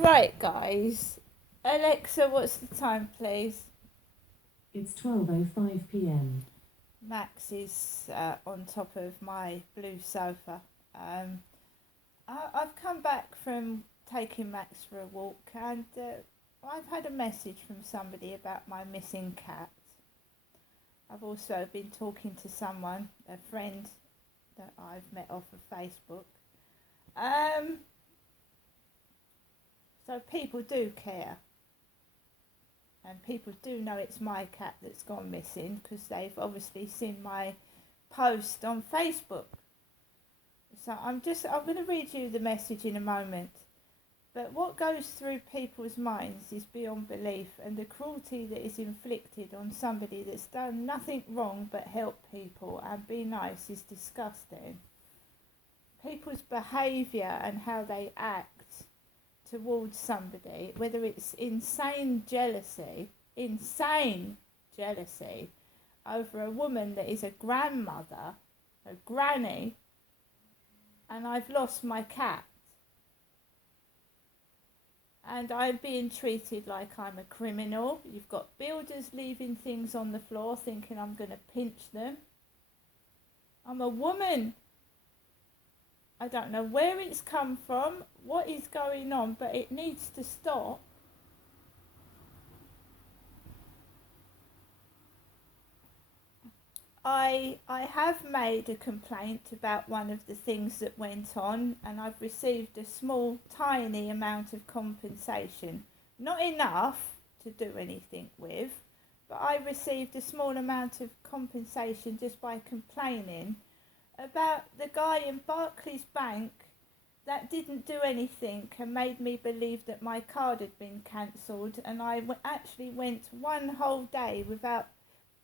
Right, guys. Alexa, what's the time, please? It's 12:05 p.m. Max is on top of my blue sofa. I've come back from taking Max for a walk, and I've had a message from somebody about my missing cat. I've also been talking to someone, a friend that I've met off of Facebook. So people do care. And people do know it's my cat that's gone missing because they've obviously seen my post on Facebook. So I'm going to read you the message in a moment. But what goes through people's minds is beyond belief, and the cruelty that is inflicted on somebody that's done nothing wrong but help people and be nice is disgusting. People's behaviour and how they act towards somebody, whether it's insane jealousy over a woman that is a grandmother, a granny, and I've lost my cat. And I'm being treated like I'm a criminal. You've got builders leaving things on the floor thinking I'm going to pinch them. I'm a woman. I don't know where it's come from, what is going on, but it needs to stop. I have made a complaint about one of the things that went on, and I've received a small, tiny amount of compensation. Not enough to do anything with, but I received a small amount of compensation just by complaining about the guy in Barclays Bank that didn't do anything and made me believe that my card had been cancelled, and I actually went one whole day without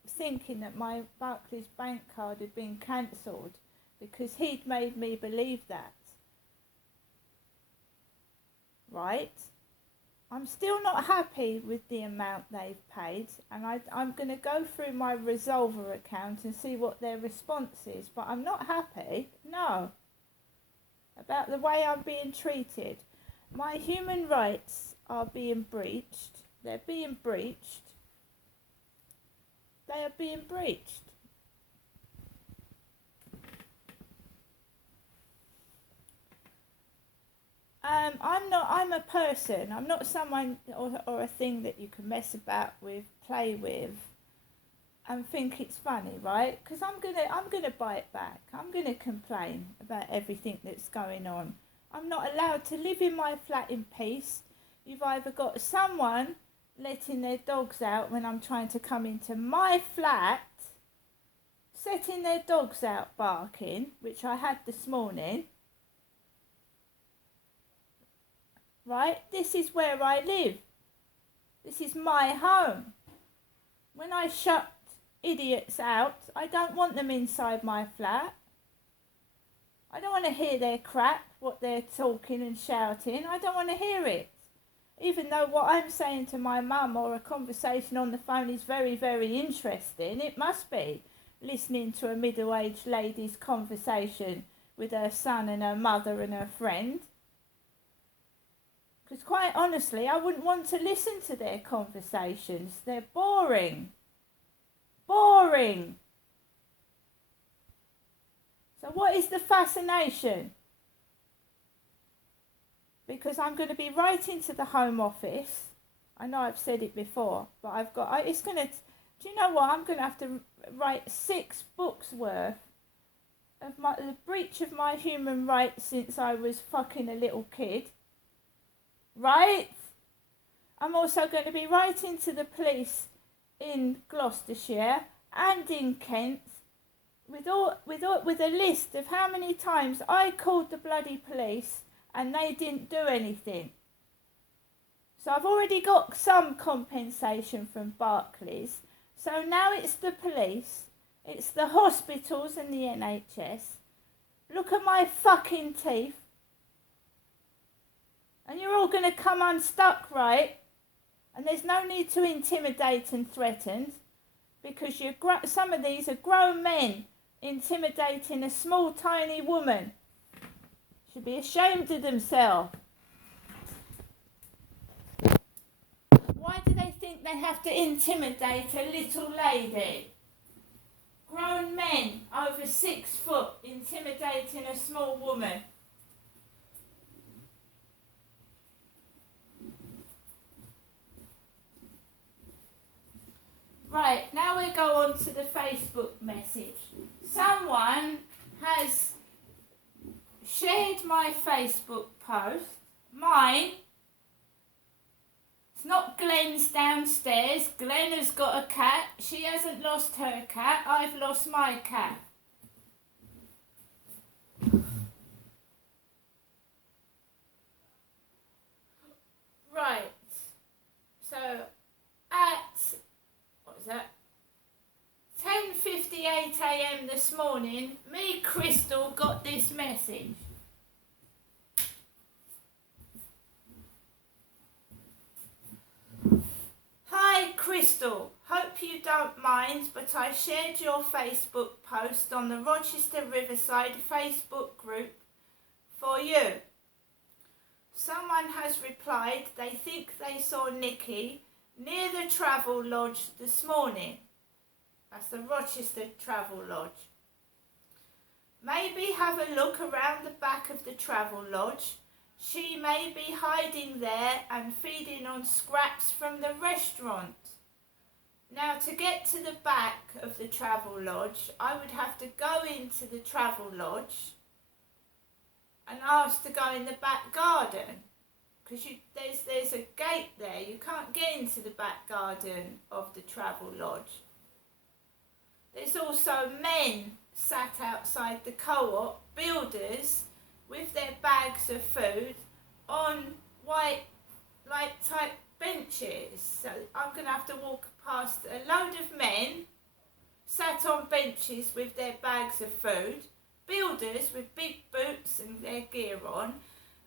thinking that my Barclays Bank card had been cancelled because he'd made me believe that. Right? I'm still not happy with the amount they've paid, and I'm going to go through my Resolver account and see what their response is, but I'm not happy, no, about the way I'm being treated. My human rights are being breached. They're being breached. They are being breached. I'm a person. I'm not someone or a thing that you can mess about with, play with, and think it's funny, right? Because I'm gonna bite back. I'm gonna complain about everything that's going on. I'm not allowed to live in my flat in peace. You've either got someone letting their dogs out when I'm trying to come into my flat, setting their dogs out barking, which I had this morning. Right? This is where I live. This is my home. When I shut idiots out, I don't want them inside my flat. I don't want to hear their crap, what they're talking and shouting. I don't want to hear it. Even though what I'm saying to my mum or a conversation on the phone is very, very interesting, it must be, listening to a middle-aged lady's conversation with her son and her mother and her friend. Because quite honestly, I wouldn't want to listen to their conversations. They're boring. Boring. So what is the fascination? Because I'm going to be writing to the Home Office. I know I've said it before, but it's going to, do you know what? I'm going to have to write 6 books worth of the breach of my human rights since I was fucking a little kid. Right? I'm also going to be writing to the police in Gloucestershire and in Kent with a list of how many times I called the bloody police and they didn't do anything. So I've already got some compensation from Barclays. So now it's the police, it's the hospitals and the NHS. Look at my fucking teeth. And you're all going to come unstuck, right? And there's no need to intimidate and threaten, because some of these are grown men intimidating a small, tiny woman. Should be ashamed of themselves. Why do they think they have to intimidate a little lady? Grown men over 6 foot intimidating a small woman. Right, now we go on to the Facebook message. Someone has shared my Facebook post, mine. It's not Glenn's downstairs. Glenn has got a cat. She hasn't lost her cat. I've lost my cat. Right. So at, what was that? 10:58 a.m. this morning, me, Crystal, got this message. Hi Crystal, hope you don't mind, but I shared your Facebook post on the Rochester Riverside Facebook group for you. Someone has replied they think they saw Nikki near the Travel Lodge this morning. That's the Rochester Travel Lodge. Maybe have a look around the back of the Travel Lodge. She may be hiding there and feeding on scraps from the restaurant. Now, to get to the back of the Travel Lodge, I would have to go into the Travel Lodge and ask to go in the back garden, because there's a gate there. You can't get into the back garden of the Travel Lodge. There's also men sat outside the co-op, builders, with their bags of food on white light type benches. So I'm going to have to walk past a load of men sat on benches with their bags of food, builders with big boots and their gear on,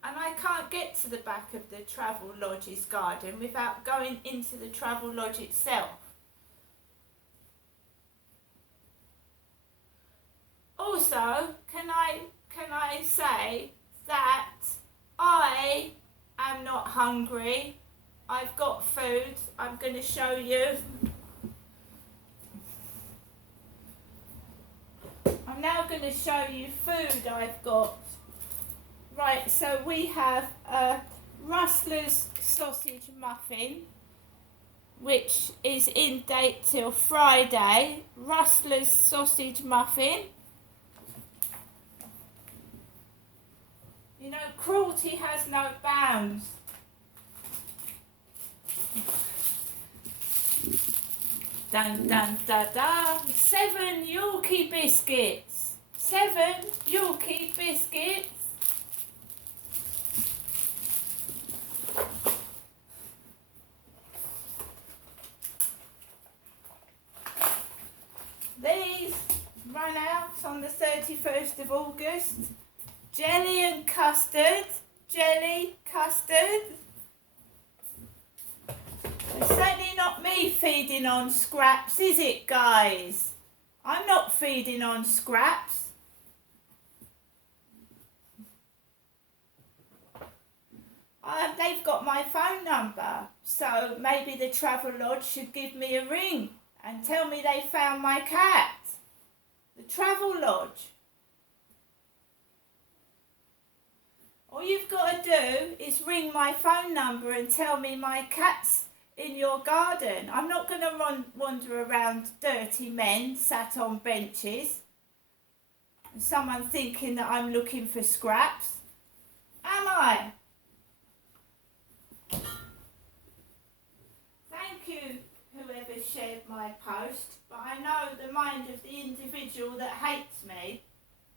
and I can't get to the back of the Travel Lodge's garden without going into the Travel Lodge itself. Also, can I say that I am not hungry. I've got food. I'm going to show you. I'm now going to show you food I've got. Right, so we have a Rustler's sausage muffin, which is in date till Friday. Rustler's sausage muffin. You know, cruelty has no bounds. Dun dun da da. 7 Yorkie biscuits. 7 Yorkie biscuits. These run out on the 31st of August. Jelly and custard. Jelly, custard. It's certainly not me feeding on scraps, is it, guys? I'm not feeding on scraps. They've got my phone number, so maybe the Travel Lodge should give me a ring and tell me they found my cat. The Travel Lodge. All you've got to do is ring my phone number and tell me my cat's in your garden. I'm not going to wander around dirty men sat on benches and someone thinking that I'm looking for scraps. Am I? Thank you, whoever shared my post, but I know the mind of the individual that hates me.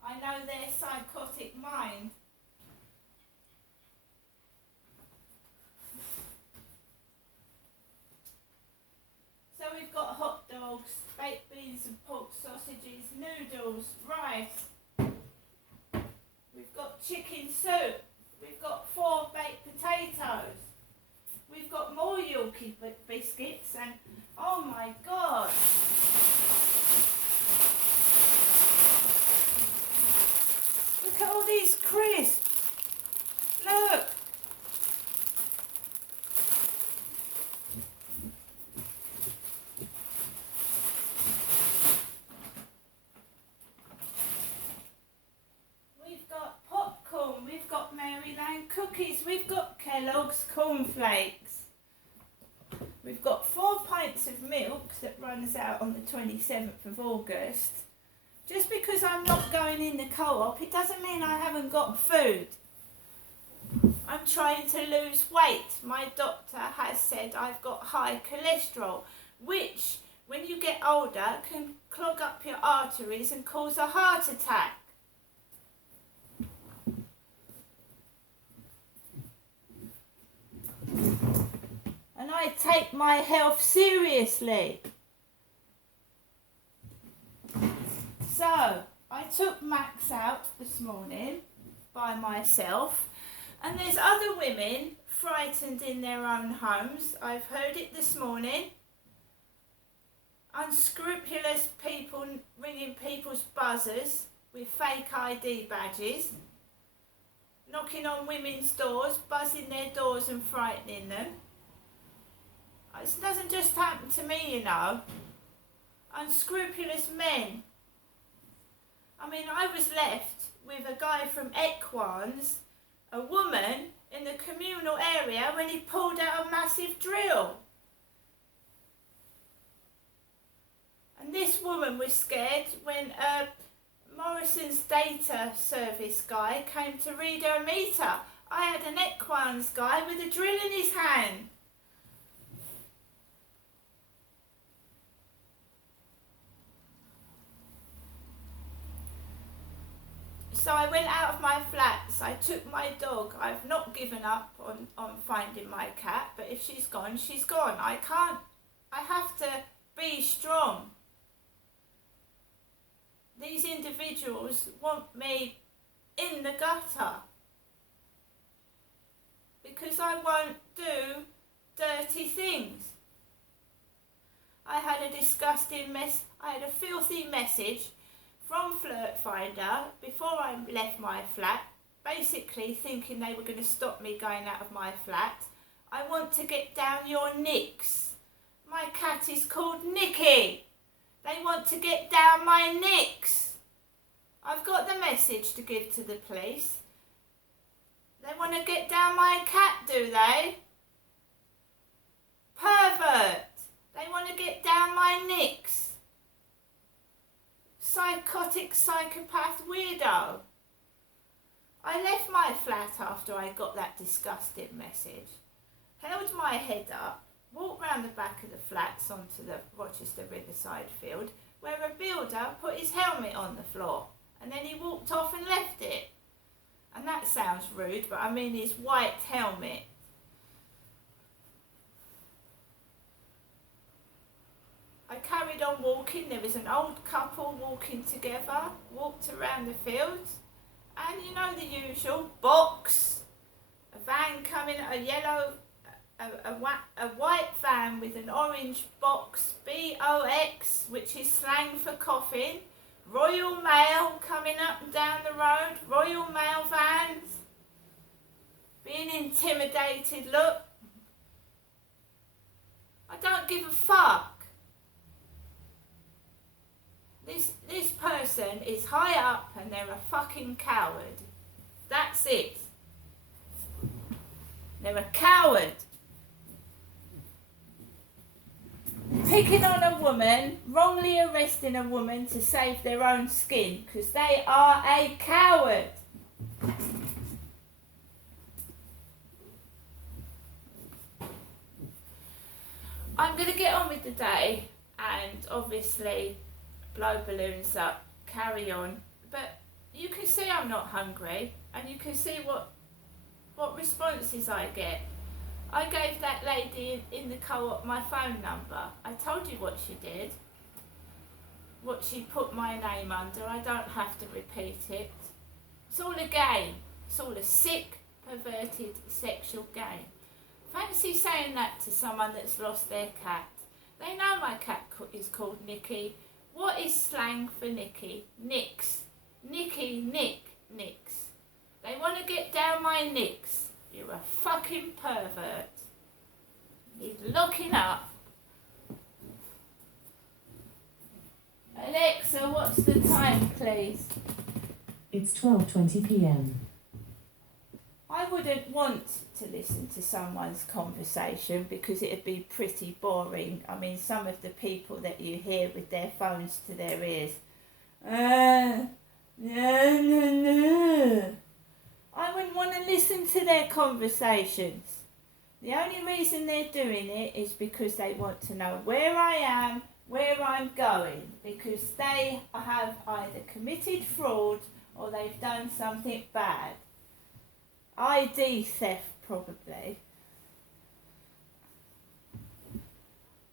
I know their psychotic mind. So we've got hot dogs, baked beans and pork sausages, noodles, rice. We've got chicken soup. We've got 4 baked potatoes. We've got more Yorkie biscuits and, oh my God. Look at all these crisps. Look. cookies. We've got Kellogg's cornflakes. We've got 4 pints of milk that runs out on the 27th of August. Just because I'm not going in the co-op, it doesn't mean I haven't got food. I'm trying to lose weight. My doctor has said I've got high cholesterol, which, when you get older, can clog up your arteries and cause a heart attack. And I take my health seriously. So, I took Max out this morning by myself, and there's other women frightened in their own homes. I've heard it this morning. Unscrupulous people ringing people's buzzers with fake ID badges, knocking on women's doors, buzzing their doors and frightening them. It doesn't just happen to me, you know. Unscrupulous men. I mean, I was left with a guy from Equans, a woman in the communal area, when he pulled out a massive drill. And this woman was scared when Morrison's data service guy came to read her meter. I had an Equans guy with a drill in his hand. So I went out of my flats, I took my dog. I've not given up on finding my cat, but if she's gone, she's gone. I have to be strong. These individuals want me in the gutter because I won't do dirty things. I had a filthy message from Flirt Finder before I left my flat, basically thinking they were going to stop me going out of my flat. I want to get down your nicks. My cat is called Nicky. They want to get down my nicks. I've got the message to give to the police. They want to get down my cat, do they? Pervert. They want to get down my nicks. Psychotic psychopath weirdo. I left my flat after I got that disgusting message, held my head up, walked round the back of the flats onto the Rochester Riverside field, where a builder put his helmet on the floor, and then he walked off and left it. And that sounds rude, but I mean his white helmet. I carried on walking. There was an old couple walking together, walked around the fields, and you know the usual, box, a van coming, a white van with an orange box, BOX, which is slang for coffin, Royal Mail coming up and down the road, Royal Mail vans, being intimidated, look. I don't give a fuck. This person is high up and they're a fucking coward. That's it. They're a coward. Picking on a woman, wrongly arresting a woman to save their own skin, because they are a coward. I'm going to get on with the day and obviously blow balloons up, carry on, but you can see I'm not hungry, and you can see what responses I get. I gave that lady in the co-op my phone number. I told you what she did, what she put my name under. I don't have to repeat it. It's all a game. It's all a sick, perverted sexual game. Fancy saying that to someone that's lost their cat. They know my cat is called Nicky. What is slang for Nicky? Nicks. Nicky, Nick, nicks. They want to get down my nicks. You're a fucking pervert. He's locking up. Alexa, what's the time, please? It's 12:20 p.m. I wouldn't want to listen to someone's conversation because it'd be pretty boring. I mean, some of the people that you hear with their phones to their ears. I wouldn't want to listen to their conversations. The only reason they're doing it is because they want to know where I am, where I'm going, because they have either committed fraud or they've done something bad. ID theft, probably.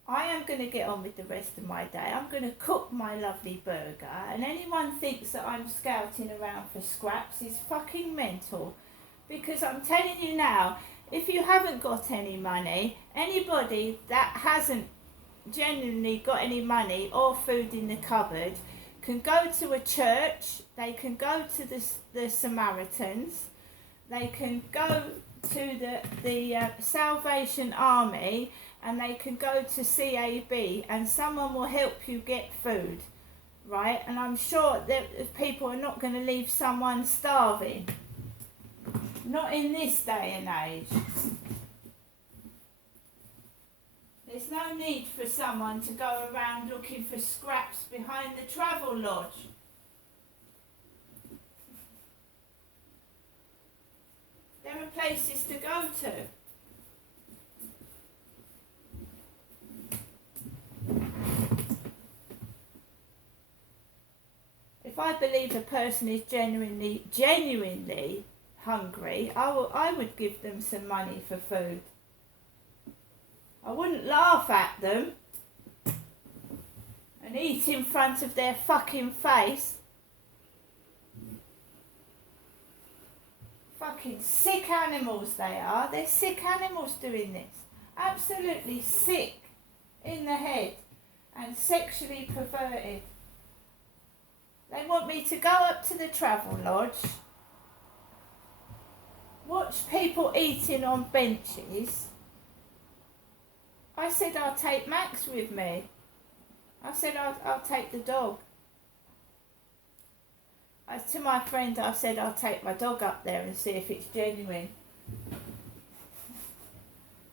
I am going to get on with the rest of my day. I'm going to cook my lovely burger, and anyone thinks that I'm scouting around for scraps is fucking mental. Because I'm telling you now, if you haven't got any money, anybody that hasn't genuinely got any money or food in the cupboard can go to a church, they can go to the Samaritans, they can go to the Salvation Army, and they can go to CAB, and someone will help you get food, right? And I'm sure that people are not going to leave someone starving. Not in this day and age. There's no need for someone to go around looking for scraps behind the travel lodge. There are places to go to. If I believe a person is genuinely hungry, I would give them some money for food. I wouldn't laugh at them and eat in front of their fucking face. Fucking sick animals they are. They're sick animals doing this. Absolutely sick in the head and sexually perverted. They want me to go up to the travel lodge, watch people eating on benches. I said I'll take Max with me. I said I'll take the dog. To my friend I said I'll take my dog up there and see if it's genuine.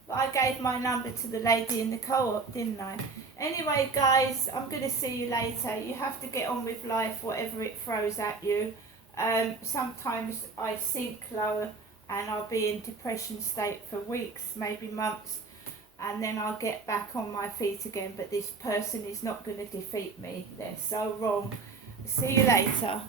But I gave my number to the lady in the co-op, didn't I? Anyway guys, I'm going to see you later. You have to get on with life, whatever it throws at you. Sometimes I sink lower and I'll be in depression state for weeks, maybe months, and then I'll get back on my feet again. But this person is not going to defeat me. They're so wrong. See you later.